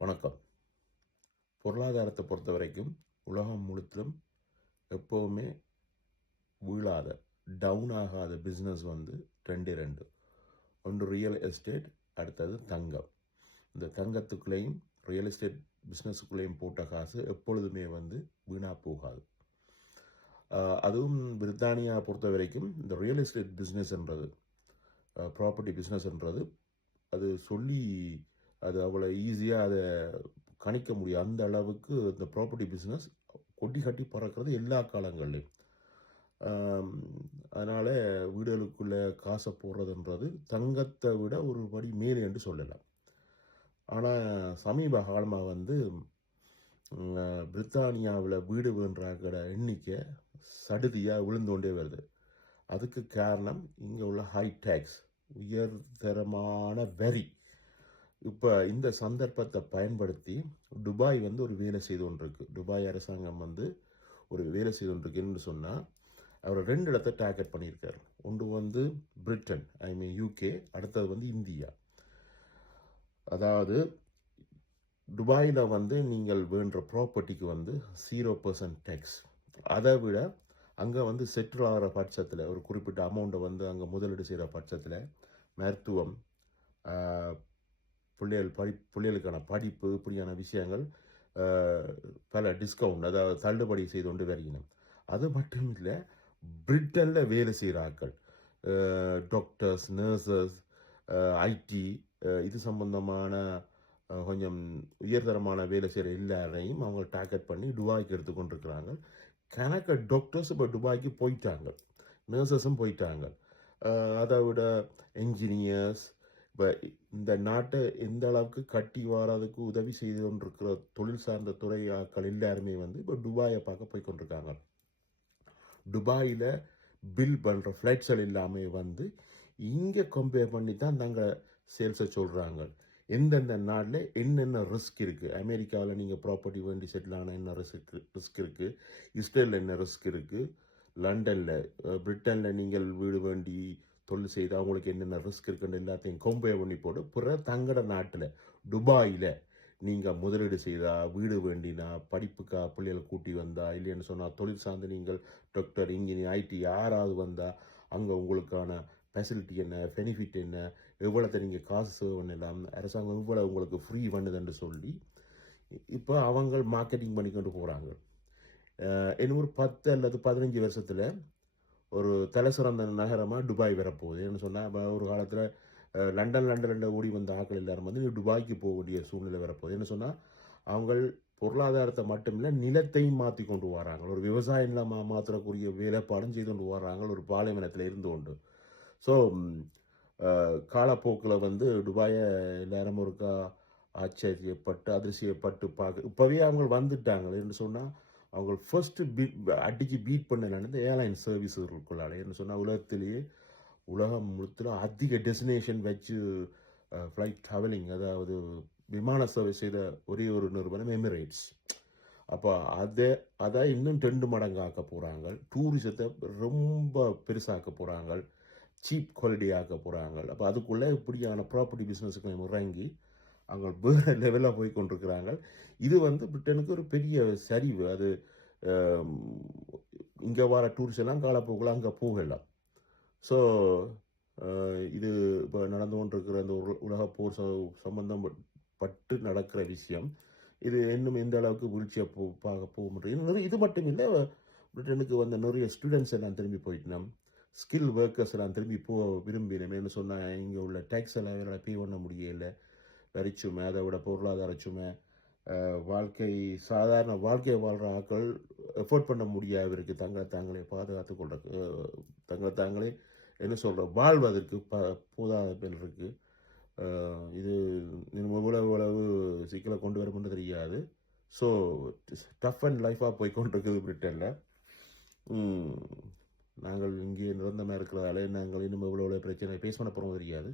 வணக்கம். பொருளாதாரத்தை பொறுத்த வரைக்கும் உலகம் முழுத்திலும் எப்போவுமே வீழாத, டவுன் ஆகாத பிஸ்னஸ் வந்து ரெண்டு. ஒன்று ரியல் எஸ்டேட், அடுத்தது தங்கம். இந்த தங்கத்துக்குள்ளேயும் ரியல் எஸ்டேட் பிஸ்னஸுக்குள்ளேயும் போட்ட காசு எப்பொழுதுமே வந்து வீணாக போகாது. அதுவும் பிரித்தானியா பொறுத்த வரைக்கும் இந்த ரியல் எஸ்டேட் பிஸ்னஸ்ன்றது, ப்ராப்பர்ட்டி பிஸ்னஸ்ன்றது, அது சொல்லி அது அவ்வளோ ஈஸியாக அதை கணிக்க முடியும். அந்த அளவுக்கு இந்த ப்ராப்பர்ட்டி பிஸ்னஸ் கொட்டி கட்டி பறக்கிறது எல்லா காலங்கள்லையும். அதனால் வீடுகளுக்குள்ளே காசை போடுறதுன்றது தங்கத்தை விட ஒரு படி மேலே என்று சொல்லலாம். ஆனால் சமீப காலமாக வந்து பிரித்தானியாவில் வீடு வேண்டுற எண்ணிக்கை சடுதியாக விழுந்தோண்டே வருது. அதுக்கு காரணம் இங்கே உள்ள ஹை டேக்ஸ், உயர்தரமான வரி. இப்போ இந்த சந்தர்ப்பத்தை பயன்படுத்தி துபாய் வந்து ஒரு வேலை செய்து கொண்டிருக்கு. துபாய் அரசாங்கம் வந்து ஒரு வேலை செய்து கொண்டிருக்குன்னு சொன்னால் அவர் 2 இடத்தை டார்கெட் பண்ணியிருக்கார். ஒன்று வந்து பிரிட்டன், யூகே, அடுத்தது வந்து இந்தியா. அதாவது துபாயில் வந்து நீங்கள் வேண்ட ப்ராப்பர்ட்டிக்கு வந்து 0% டேக்ஸ். அதை விட அங்கே வந்து செட்டில் ஆகிற பட்சத்தில் ஒரு குறிப்பிட்ட அமௌண்ட்டை வந்து அங்கே முதலீடு செய்கிற பட்சத்தில் மருத்துவம், பிள்ளைகளுக்கான படிப்பு, இப்படியான விஷயங்கள் பல டிஸ்கவுண்ட், அதாவது தள்ளுபடி செய்து கொண்டு வருகிறோம். அது மட்டும் இல்லை, பிரிட்டனில் வேலை செய்கிற ஆட்கள், டாக்டர்ஸ், நர்சஸ், ஐடி, இது சம்பந்தமான கொஞ்சம் உயர்தரமான வேலை செய்கிற எல்லாரையும் அவங்க டார்கெட் பண்ணி துபாய்க்கு எடுத்துக்கொண்டிருக்கிறாங்க. கணக்க டாக்டர்ஸ் இப்போ துபாய்க்கு போயிட்டாங்க, நர்சஸும் போயிட்டாங்க. அதை விட என்ஜினியர்ஸ், இப்போ இந்த நாட்டை எந்த அளவுக்கு கட்டி வாரதுக்கு உதவி செய்து கொண்டிருக்கிற தொழில் சார்ந்த துறை ஆட்கள் எல்லாருமே வந்து இப்போ துபாயை பார்க்க போய் கொண்டிருக்காங்க. துபாயில் பில் பண்ணுற ஃப்ளைட்ஸ்கள் எல்லாமே வந்து இங்கே கம்பேர் பண்ணி தான் நாங்கள் சேல்ஸை சொல்கிறாங்க. எந்தெந்த நாட்டில் என்னென்ன ரிஸ்க் இருக்குது. அமெரிக்காவில் நீங்கள் ப்ராப்பர்ட்டி வேண்டி செட்டில் ஆனால் என்ன ரிஸ்க் இருக்குது, இஸ்ரேலில் என்ன ரிஸ்க் இருக்குது, லண்டனில், பிரிட்டனில் நீங்கள் வீடு வேண்டி தொழில் செய்து அவங்களுக்கு என்னென்ன ரிஸ்க் இருக்குன்னு எல்லாத்தையும் கம்பேர் பண்ணி போட்டு பிறகு தங்கட நாட்டில் துபாயில் நீங்கள் முதலீடு செய்தால், வீடு வேண்டினா, படிப்புக்கா பிள்ளைகளை கூட்டி வந்தால், இல்லைன்னு சொன்னால் தொழில் சார்ந்து நீங்கள் டாக்டர், இன்ஜினியர், ஐடி யாராவது வந்தால் அங்கே உங்களுக்கான ஃபெசிலிட்டி என்ன, பெனிஃபிட் என்ன, எவ்வளோத்தை நீங்கள் காசு சேவ் பண்ணலாம், அரசாங்கம் இவ்வளோ உங்களுக்கு ஃப்ரீ பண்ணுதுன்னு சொல்லி இப்போ அவங்க மார்க்கெட்டிங் பண்ணிக்கொண்டு போகிறாங்க. இன்னும் ஒரு 10 அல்லது 15 வருஷத்தில் ஒரு தலை சிறந்த நகரமாக துபாய் வரப்போகுது. என்ன சொன்னால், ஒரு காலத்தில் லண்டனில் ஓடி வந்த ஆட்கள் எல்லாரும் வந்து துபாய்க்கு போக வேண்டிய சூழ்நிலை வரப்போகுது. என்ன சொன்னால், அவங்க பொருளாதாரத்தை மட்டுமில்லை, நிலத்தையும் மாற்றி கொண்டு வராங்க. ஒரு விவசாய நிலமாக மாற்றக்கூடிய வேலைப்பாடும் செய்து கொண்டு வராங்க, ஒரு பாலைவனத்தில் இருந்து கொண்டு. ஸோ காலப்போக்கில் வந்து துபாயை எல்லாரும் ஒருக்கா ஆச்சரியப்பட்டு அதிர்ச்சியப்பட்டு இப்போவே அவங்க வந்துட்டாங்க. என்று சொன்னால், அவங்க ஃபர்ஸ்ட் அடிச்சு பீட் பண்ணலான்னு இந்த ஏர்லைன் சர்வீஸுக்குள்ளால. என்ன சொன்னால், உலகம் முழுத்தில் அதிக டெஸ்டினேஷன் வச்சு ஃப்ளைட் ட்ராவலிங், அதாவது விமான சேவை செய்த ஒரே ஒரு நிறுவனம் எமிரேட்ஸ். அப்போ அதை இன்னும் 2 மடங்கு ஆக்க போகிறாங்க. டூரிசத்தை ரொம்ப பெருசாக்க போகிறாங்க, சீப் குவாலிட்டி ஆக்க போகிறாங்க. அப்போ அதுக்குள்ளே இப்படியான ப்ராப்பர்ட்டி பிஸ்னஸுக்கு இறங்கி அவங்க வேறு லெவலில் போய் கொண்டிருக்கிறாங்க. இது வந்து பிரிட்டனுக்கு ஒரு பெரிய சரிவு. அது இங்கே வர டூரிஸ்ட் எல்லாம் காலப்போக்கில் அங்கே போகலாம். ஸோ இது இப்போ நடந்து கொண்டிருக்கிற அந்த உலக போர் சம்பந்தப்பட்டு நடக்கிற விஷயம். இது இன்னும் எந்த அளவுக்கு வீழ்ச்சியாக போக முடியும். இது மட்டும் இல்லை, பிரிட்டனுக்கு வந்த நிறைய ஸ்டூடெண்ட்ஸ் எல்லாம் திரும்பி போயிட்டோம், ஸ்கில் ஒர்க்கர்ஸ் எல்லாம் திரும்பி விரும்பினோம். என்ன சொன்னால், இங்கே உள்ள டேக்ஸ் எல்லாம் பே பண்ண முடியலை, வரிச்சுமை, அதை விட பொருளாதார சுமை, சாதாரண வாழ்க்கையை வாழ்கிற ஆட்கள் எஃபோர்ட் பண்ண முடியாது இருக்குது. தாங்களே பாதுகாத்து கொள்ற, தாங்களே என்ன சொல்கிற வாழ்வதற்கு போதாத பேர் இருக்குது. இது இவ்வளவு சிக்கலை கொண்டு வரும்னு தெரியாது. ஸோ டஃப் அண்ட் லைஃபாக போய் கொண்டிருக்குது பிரிட்டனில். நாங்கள் இங்கே நிரந்தரமாக இருக்கிறதால நாங்கள் இன்னும் இவ்வளோ பிரச்சனை பேஸ் பண்ண போகிறோம் தெரியாது,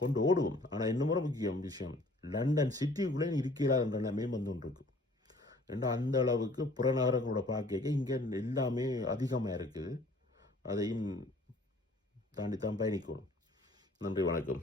கொண்டு ஓடுவோம். ஆனால் இன்னும் முக்கியம் விஷயம், லண்டன் சிட்டிக்குள்ளே இருக்கிறார் என்ற நிலைமை வந்து கொண்டு இருக்கு. ஏன்னா அந்த அளவுக்கு புறநகரங்களோட பார்க்க இங்கே எல்லாமே அதிகமாக இருக்குது. அதையும் தாண்டி தான் பயணிக்கணும். நன்றி, வணக்கம்.